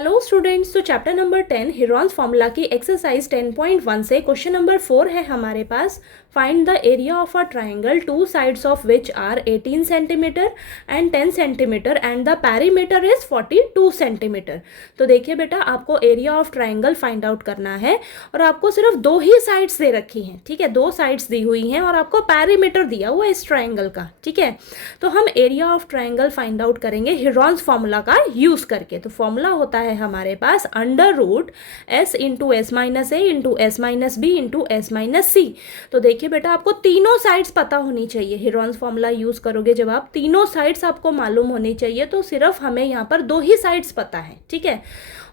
Hello students, तो chapter number 10 Heron's formula की exercise 10.1 से क्वेश्चन नंबर 4 है हमारे पास। Find the area of a triangle two sides of which are 18 centimetre and 10 centimetre and the perimeter is 42 centimetre. तो देखिए बेटा, आपको area of triangle find out करना है और आपको सिर्फ दो ही साइड्स दे रखी हैं, ठीक है, दो साइड्स दी हुई हैं और आपको पेरीमीटर दिया हुआ है इस ट्राइंगल का, ठीक है। तो हम area of triangle find out करेंगे हिरॉन्स फार्मूला का यूज करके। तो फॉर्मूला होता है हमारे पास under root S into S minus A into S minus B into S minus C. तो देखिए बेटा, आपको तीनों साइड्स पता होनी चाहिए। हिरॉन्स फॉर्मूला यूज करोगे जब आप, तीनों साइड्स आपको मालूम होनी चाहिए। तो सिर्फ हमें यहाँ पर दो ही साइड्स पता है, ठीक है,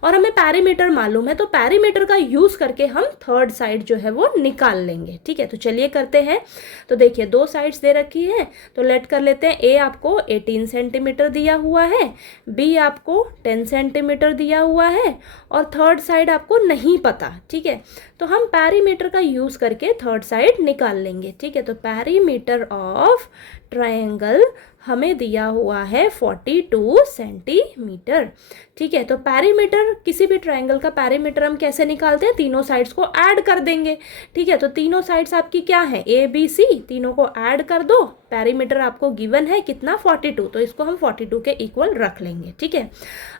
और हमें पैरीमीटर मालूम है। तो पैरीमीटर का यूज करके हम थर्ड साइड जो है वो निकाल लेंगे, ठीक है। तो चलिए करते हैं। तो देखिए, दो साइड्स दे रखी है, तो लेट कर लेते हैं। ए आपको 18 सेंटीमीटर दिया हुआ है, बी आपको 10 सेंटीमीटर दिया हुआ है और थर्ड साइड आपको नहीं पता, ठीक है। तो हम पैरीमीटर का यूज करके थर्ड साइड निकाल लेंगे, ठीक है। तो पैरीमीटर ऑफ ट्रायंगल हमें दिया हुआ है 42 सेंटीमीटर, ठीक है। तो पैरीमीटर, किसी भी ट्रायंगल का पैरीमीटर हम कैसे निकालते हैं, तीनों साइड्स को ऐड कर देंगे, ठीक है। तो तीनों साइड्स आपकी क्या है, ए बी सी, तीनों को ऐड कर दो। पैरीमीटर आपको गिवन है कितना, 42, तो इसको हम 42 के इक्वल रख लेंगे, ठीक है।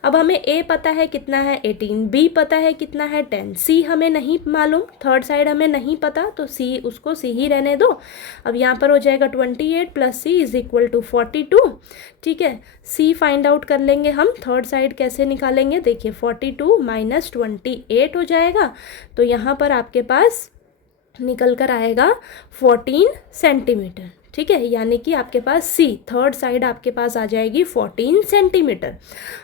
अब हमें ए पता है कितना है 18, बी पता है कितना है 10, सी हमें नहीं मालूम, थर्ड साइड हमें नहीं पता, तो सी, उसको सी ही रहने दो। अब यहाँ पर हो जाएगा 28 plus C is equal to 42, ठीक है। सी फाइंड आउट कर लेंगे हम, थर्ड साइड कैसे निकालेंगे, देखिए 42 माइनस 28 हो जाएगा। तो यहाँ पर आपके पास निकल कर आएगा 14 सेंटीमीटर, ठीक है। यानी कि आपके पास सी, थर्ड साइड आपके पास आ जाएगी 14 सेंटीमीटर।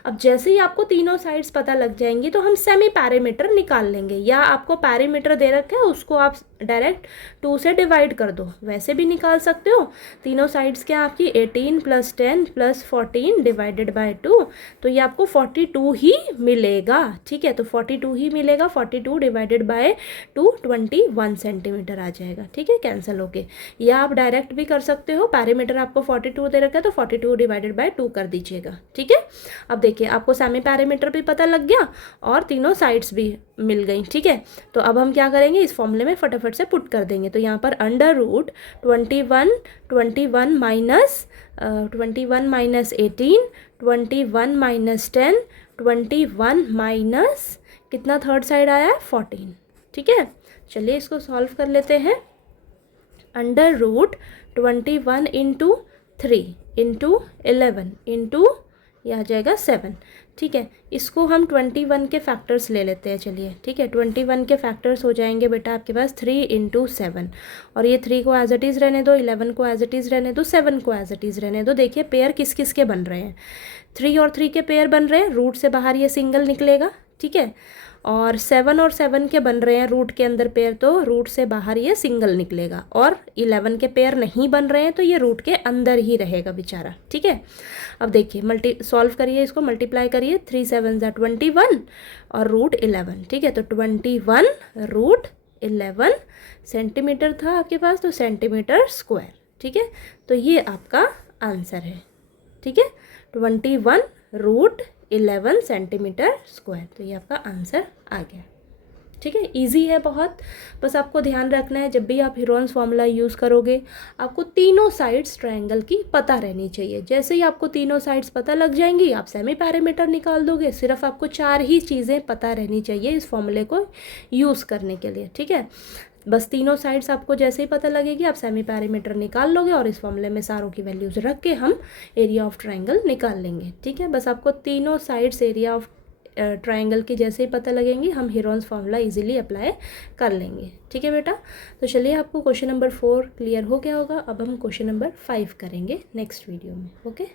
अब जैसे ही आपको तीनों साइड्स पता लग जाएंगी तो हम सेमी पैरीमीटर निकाल लेंगे, या आपको पैरीमीटर दे रखा है उसको आप डायरेक्ट 2 से डिवाइड कर दो, वैसे भी निकाल सकते हो। तीनों साइड्स क्या आपकी 18 प्लस 10 प्लस 14 डिवाइडेड बाय 2, तो ये आपको 42 ही मिलेगा, ठीक है। तो 42 ही मिलेगा, 42 डिवाइडेड बाय 2 21 सेंटीमीटर आ जाएगा, ठीक है, कैंसिल होके। या आप डायरेक्ट भी कर सकते हो, पैरीमीटर आपको 42 दे रखा है तो 42 डिवाइडेड बाय 2 कर दीजिएगा, ठीक है। अब देखिए, आपको सेमी पैरीमीटर भी पता लग गया और तीनों साइड्स भी मिल गई, ठीक है। तो अब हम क्या करेंगे, इस फॉर्मूले में फटाफट से पुट कर देंगे। तो यहाँ पर under root 21 minus 18, 21 minus 10, 21 minus कितना थर्ड साइड आया है 14, ठीक है। चलिए इसको सॉल्व कर लेते हैं। Under root 21 into 3 into 11 into यह आ जाएगा 7, ठीक है। इसको हम 21 के फैक्टर्स ले लेते हैं, चलिए, ठीक है। 21 के फैक्टर्स हो जाएंगे बेटा आपके पास 3 इंटू 7, और ये 3 को एज इट इज़ रहने दो, 11 को एज इट इज़ रहने दो, 7 को एज इट इज़ रहने दो। देखिए पेयर किस किस के बन रहे हैं, 3 और 3 के पेयर बन रहे हैं, रूट से बाहर ये सिंगल निकलेगा, ठीक है। और 7 और 7 के बन रहे हैं रूट के अंदर पेयर, तो रूट से बाहर ये सिंगल निकलेगा। और 11 के पेयर नहीं बन रहे हैं तो ये रूट के अंदर ही रहेगा बेचारा, ठीक है। अब देखिए, सॉल्व करिए, इसको मल्टीप्लाई करिए, 3 7 ज़ा 21 और रूट 11, ठीक है। तो 21 रूट 11 सेंटीमीटर था आपके पास, तो सेंटीमीटर स्क्वायर, ठीक है। तो ये आपका आंसर है, ठीक है, 21 रूट 11 सेंटीमीटर स्क्वायर। तो ये आपका आंसर आ गया, ठीक है। इजी है बहुत, बस आपको ध्यान रखना है जब भी आप हिरॉन्स फार्मूला यूज़ करोगे आपको तीनों साइड्स ट्रायंगल की पता रहनी चाहिए। जैसे ही आपको तीनों साइड्स पता लग जाएंगी आप सेमी पैरीमीटर निकाल दोगे। सिर्फ आपको 4 ही चीज़ें पता रहनी चाहिए इस फॉर्मूले को यूज़ करने के लिए, ठीक है। बस तीनों साइड्स आपको जैसे ही पता लगेगी आप सेमी पैरीमीटर निकाल लोगे और इस फॉर्मूले में सारों की वैल्यूज़ रख के हम एरिया ऑफ ट्रायंगल निकाल लेंगे, ठीक है। बस आपको तीनों साइड्स एरिया ऑफ ट्रायंगल की जैसे ही पता लगेंगी हम हिरॉन्स फार्मूला इजीली अप्लाई कर लेंगे, ठीक है बेटा। तो चलिए, आपको क्वेश्चन नंबर 4 क्लियर हो गया होगा। अब हम क्वेश्चन नंबर 5 करेंगे नेक्स्ट वीडियो में, ओके।